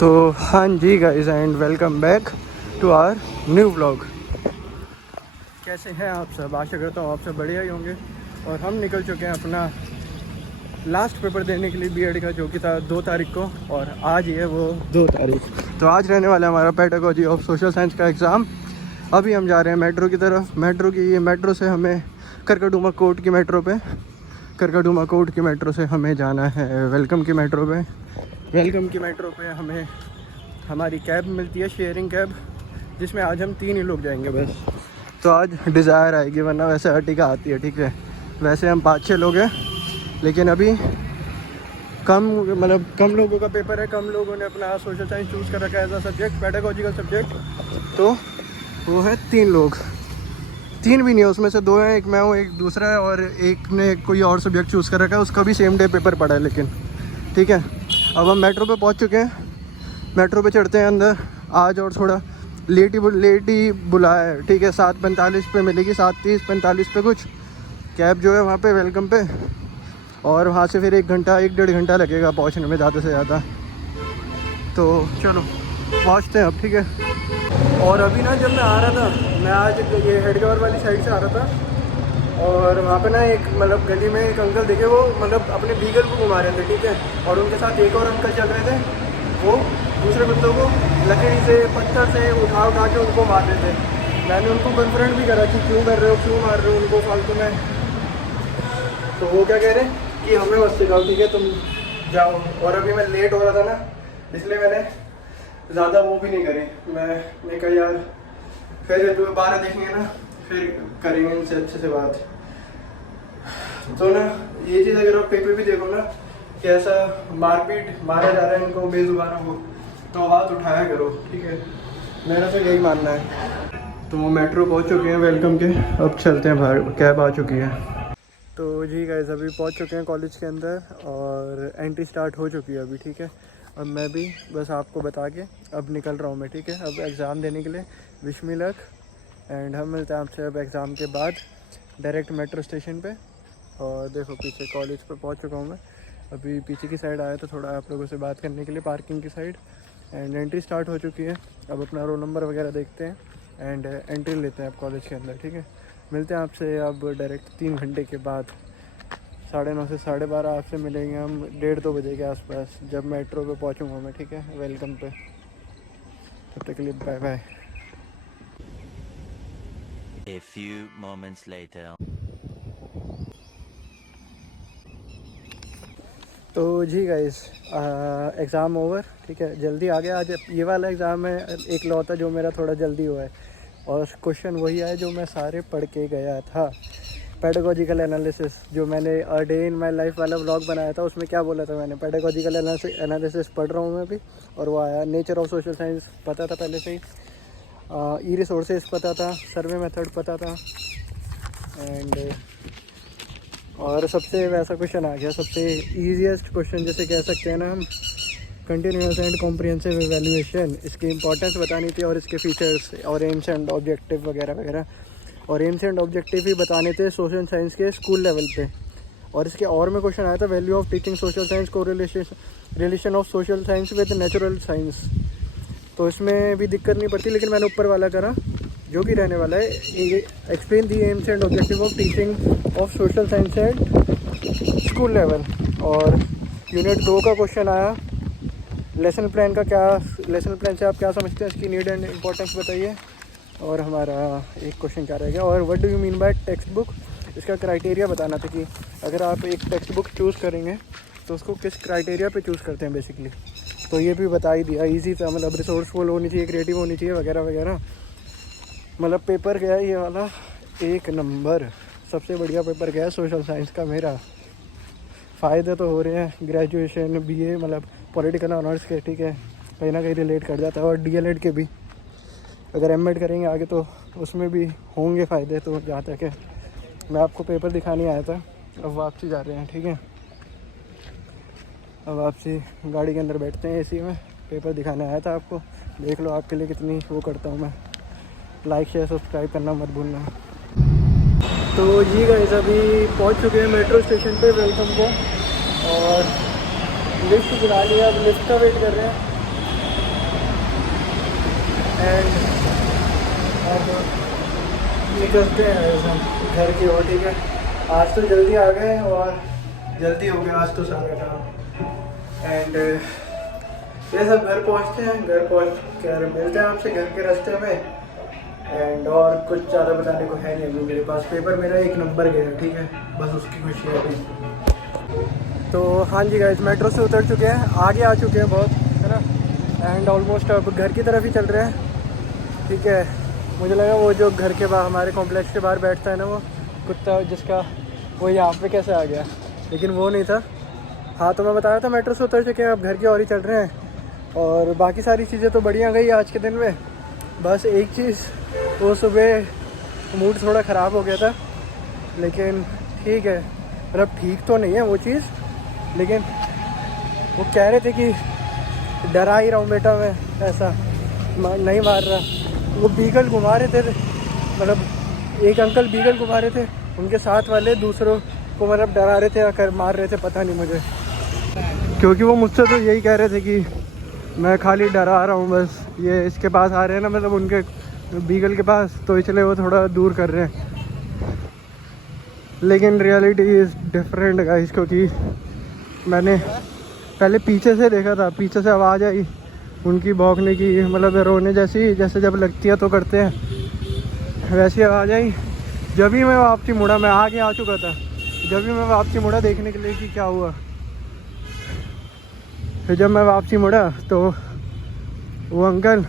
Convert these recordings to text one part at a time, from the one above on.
तो हाँ जी guys and welcome back to our new vlog. कैसे हैं आप सब? आशा करता हूँ आप सब बढ़िया ही होंगे। और हम निकल चुके हैं अपना लास्ट पेपर देने के लिए बीएड का, जो कि था 2 तारीख को, और आज ही है वो 2 तारीख। तो आज रहने वाला है हमारा पेडागोजी ऑफ सोशल साइंस का एग्ज़ाम। अभी हम जा रहे हैं मेट्रो की तरफ। मेट्रो से हमें करकटुमा कोर्ट की मेट्रो से हमें जाना है वेलकम की मेट्रो पे। वेलकम की मेट्रो पे हमें हमारी कैब मिलती है, शेयरिंग कैब, जिसमें आज हम 3 ही लोग जाएंगे बस। तो आज डिज़ायर आएगी, वरना वैसे अर्टिगा आती है, ठीक है। वैसे हम 5-6 लोग हैं, लेकिन अभी कम लोगों का पेपर है। कम लोगों ने अपना सोशल साइंस चूज़ कर रखा है as a subject, pedagogical subject. तो वो है 3 लोग, 3 भी नहीं है, उसमें से 2 हैं, एक मैं हूँ, एक दूसरा है, और एक ने कोई और सब्जेक्ट चूज़ कर रखा है, उसका भी सेम डे पेपर पड़ा है। लेकिन ठीक है, अब हम मेट्रो पे पहुँच चुके हैं। मेट्रो पे चढ़ते हैं अंदर आज, और थोड़ा लेट ही बुलाया है, ठीक है। 7:45 पे मिलेगी, 7:30-45 पे कुछ कैब जो है वहाँ पे वेलकम पे। और वहाँ से फिर 1-1.5 घंटा लगेगा पहुँचने में ज़्यादा से ज़्यादा। तो चलो पहुँचते हैं अब, ठीक है। और अभी ना जब मैं आ रहा था, मैं आज ये हेडगेवार वाली साइड से आ रहा था, और वहाँ पे ना एक गली में एक अंकल देखे, वो अपने बीगल को घुमा रहे थे, ठीक है। और उनके साथ एक और अंकल चल रहे थे, वो दूसरे कुत्तों को लकड़ी से, पत्थर से उठा के उनको मार रहे थे। मैंने उनको कन्फ्रंट भी करा कि क्यों कर रहे हो, क्यों मार रहे हो उनको फालतू में। तो वो क्या कह रहे कि हमें मत सिखाओ, ठीक है, तुम जाओ। और अभी मैं लेट हो रहा था ना, इसलिए मैंने ज़्यादा वो भी नहीं करी। मैं कहा यार फिर दोबारा देखेंगे ना, फिर करेंगे इनसे अच्छे से बात। तो ना ये चीज़ अगर आप पेपर भी देखो ना, कैसा मारा जा रहा है इनको, बेजुबानों को, तो आवाज़ उठाया करो, ठीक है। मेरा तो यही मानना है। तो वो मेट्रो पहुंच चुके हैं वेलकम के, अब चलते हैं बाहर, कैब आ चुकी है। तो जी गाइस अभी पहुंच चुके हैं कॉलेज के अंदर, और एंट्री स्टार्ट हो चुकी है अभी, ठीक है। अब मैं भी बस आपको बता के अब निकल रहा हूँ मैं, ठीक है, अब एग्ज़ाम देने के लिए। विश मी लक, एंड हम मिलते हैं आपसे अब एग्ज़ाम के बाद डायरेक्ट मेट्रो स्टेशन पे। और देखो पीछे कॉलेज पे पहुँच चुका हूँ मैं। अभी पीछे की साइड आया तो थोड़ा आप लोगों से बात करने के लिए, पार्किंग की साइड। एंड एंट्री स्टार्ट हो चुकी है। अब अपना रोल नंबर वगैरह देखते हैं एंड एंट्री लेते हैं आप कॉलेज के अंदर, ठीक है। मिलते हैं आपसे अब डायरेक्ट 3 घंटे के बाद, 9:30 से 12:30 आपसे मिलेंगे हम 1:30-2 बजे के आसपास, जब मेट्रो पे पहुंचूंगा मैं, ठीक है, वेलकम पे। तब तक के लिए bye bye. A few moments later. तो जी गाइस एग्ज़ाम ओवर, ठीक है, जल्दी आ गया। आज ये वाला एग्ज़ाम है एक लौता जो मेरा थोड़ा जल्दी हुआ है, और क्वेश्चन वही आया जो मैं सारे पढ़ के गया था। पेडागोजिकल एनालिसिस, जो मैंने a day in my life वाला व्लॉग बनाया था, उसमें क्या बोला था मैंने, पेडागोजिकल एनालिसिस पढ़ रहा हूँ मैं भी, और वो आया। नेचर ऑफ सोशल साइंस पता था पहले से ही, ई रिसोर्सेज पता था, सर्वे मेथड पता था, एंड और सबसे वैसा क्वेश्चन आ गया, सबसे ईजीएस्ट क्वेश्चन जैसे कह सकते हैं ना हम, कंटिन्यूस एंड कॉम्प्रिहेंसिव इवैल्यूएशन। इसकी इंपॉर्टेंस बतानी थी, और इसके फीचर्स, और एम्स एंड ऑब्जेक्टिव वगैरह वगैरह। और एम्स एंड ऑब्जेक्टिव ही बताने थे सोशल साइंस के स्कूल लेवल पे। और इसके और में क्वेश्चन आया था, value of teaching social science, correlation of social science with natural science. तो इसमें भी दिक्कत नहीं पड़ती, लेकिन मैंने ऊपर वाला करा जो कि रहने वाला है, explain the AIIMS and objective of teaching of social science at school level. और यूनिट 2 का क्वेश्चन आया, लेसन प्लान से आप क्या समझते हैं, इसकी नीड एंड इम्पोर्टेंस बताइए। और हमारा एक क्वेश्चन क्या रह गया, और what do you mean by text book, इसका क्राइटेरिया बताना था कि अगर आप एक टेक्स्ट बुक चूज़ करेंगे तो उसको किस क्राइटेरिया पे चूज़ करते हैं बेसिकली। तो ये भी बता ही दिया, ईजी था, रिसोर्सफुल होनी चाहिए, क्रिएटिव होनी चाहिए वगैरह वगैरह। पेपर गया ये वाला 1 नंबर, सबसे बढ़िया पेपर गया सोशल साइंस का मेरा। फ़ायदे तो हो रहे हैं, ग्रेजुएशन बीए पॉलिटिकल ऑनर्स के, ठीक है, कहीं ना कहीं रिलेट कर जाता है, और डीएलएड के भी, अगर एमएड करेंगे आगे तो उसमें भी होंगे फ़ायदे। तो जहाँ तक है, मैं आपको पेपर दिखाने आया था, अब वापसी जा रहे हैं, ठीक है। अब वापसी गाड़ी के अंदर बैठते हैं एसी में, पेपर दिखाने आया था आपको, देख लो आपके लिए कितनी वो करता हूँ मैं। लाइक शेयर सब्सक्राइब करना मत भूलना। तो जी गाइस अभी पहुंच चुके हैं मेट्रो स्टेशन पे वेलकम को, और लिफ्ट बुला लिया, अब लिफ्ट का वेट कर रहे हैं। एंड अब निकलते हैं हम घर की ओर, ठीक है। आज तो जल्दी आ गए और जल्दी हो गया आज तो सारा काम। एंड ये सब घर पहुंचते हैं, घर पहुंच कर मिलते हैं आपसे घर के रास्ते में। एंड और कुछ ज़्यादा बताने को है नहीं अभी मेरे पास। पेपर मेरा 1 नंबर गया, ठीक है, बस उसकी खुशी है अभी। तो हाँ जी गाइस, मेट्रो से उतर चुके हैं, आगे आ चुके हैं बहुत, है ना। एंड ऑलमोस्ट अब घर की तरफ ही चल रहे हैं, ठीक है। मुझे लगा वो जो घर के बाहर हमारे कॉम्प्लेक्स के बाहर बैठता है ना वो कुत्ता जिसका, वो यहाँ पे कैसे आ गया, लेकिन वो नहीं था। हाँ तो मैं बता रहा था मेट्रो से उतर चुके हैं, अब घर की ओर ही चल रहे हैं। और बाकी सारी चीज़ें तो बढ़िया गई आज के दिन में। बस एक चीज़, वो सुबह मूड थोड़ा ख़राब हो गया था, लेकिन ठीक है, मतलब ठीक तो नहीं है वो चीज़, लेकिन वो कह रहे थे कि डरा ही रहा हूँ बेटा मैं, ऐसा नहीं मार रहा। वो बीगल घुमा रहे थे, मतलब एक अंकल बीगल घुमा रहे थे, उनके साथ वाले दूसरों को मतलब डरा रहे थे या कर मार रहे थे, पता नहीं मुझे, क्योंकि वो मुझसे तो यही कह रहे थे कि मैं खाली डरा रहा हूँ बस, ये इसके पास आ रहे हैं ना, मतलब उनके बीगल के पास, तो इसलिए वो थोड़ा दूर कर रहे हैं। लेकिन रियलिटी इज़ डिफरेंट गाइस, क्योंकि मैंने पहले पीछे से देखा था, पीछे से आवाज़ आई उनकी भौंकने की, मतलब रोने जैसी, जैसे जब लगती है तो करते हैं वैसी आवाज़ आई। जब भी मैं वापसी मुड़ा, मैं आगे आ चुका था, जब भी मैं वापसी मुड़ा देखने के लिए कि क्या हुआ, फिर जब मैं वापसी मुड़ा तो वो अंकल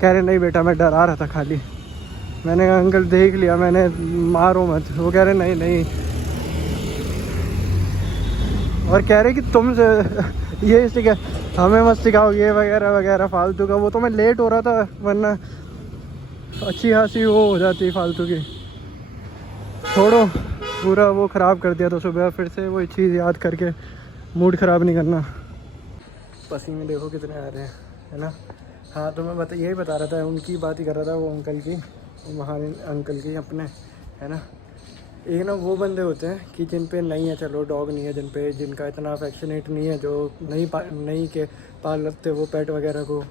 कह रहे नहीं बेटा मैं डरा रहा था खाली। मैंने कहा अंकल देख लिया मैंने, मारो मत। वो कह रहे नहीं नहीं, और कह रहे कि तुम ये हमें मत सिखाओ ये वगैरह वगैरह फालतू का। वो तो मैं लेट हो रहा था, वरना अच्छी खासी वो हो जाती फालतू की। छोड़ो, पूरा वो ख़राब कर दिया था सुबह, फिर से वो चीज़ याद करके मूड ख़राब नहीं करना। पसीने देखो कितने आ रहे हैं, है ना। हाँ तो मैं यही बता रहा था, उनकी बात ही कर रहा था, वो अंकल की, वहाँ अंकल की अपने, है ना। एक ना वो बंदे होते हैं कि जिन पे नहीं है, चलो डॉग नहीं है, जिनका इतना अफेक्शनेट नहीं है, जो नहीं के पाल लगते वो पेट वगैरह को,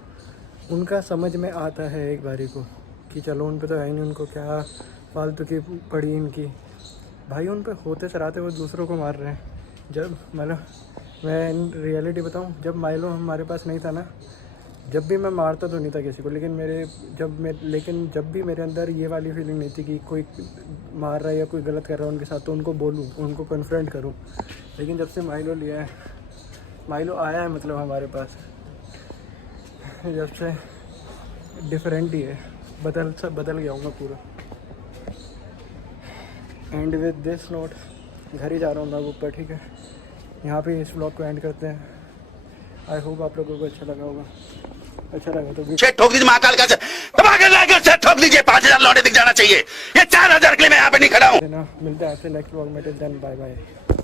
उनका समझ में आता है एक बारी को कि चलो उन पे तो है नहीं, उनको क्या फालतू की पड़ी इनकी। भाई उन पे होते सराते वो दूसरों को मार रहे हैं। जब मतलब मैं रियलिटी बताऊं, जब माइलो हमारे पास नहीं था ना, जब भी मैं मारता तो नहीं था किसी को, लेकिन जब भी मेरे अंदर ये वाली फीलिंग नहीं थी कि कोई मार रहा है या कोई गलत कर रहा है उनके साथ, तो उनको बोलूँ, उनको कन्फ्रंट करूँ। लेकिन जब से माइलो लिया है, माइलो आया है मतलब हमारे पास, जब से डिफरेंट ही है, बदल गया हूँ मैं पूरा। एंड विद दिस नोट घर ही जा रहा हूँ मैं ऊपर, ठीक है। यहाँ पे इस व्लॉग को एंड करते हैं। आई होप आप लोगों को अच्छा लगा होगा। अच्छा लगा तो ठोक दीजिए महाकाल का ठोक दीजिए, 5000 लौटे दिख जाना चाहिए। ये 4000 के लिए मैं यहाँ पे नहीं खड़ा हूँ। मिलते हैं आपसे नेक्स्ट व्लॉग में। Till then bye bye.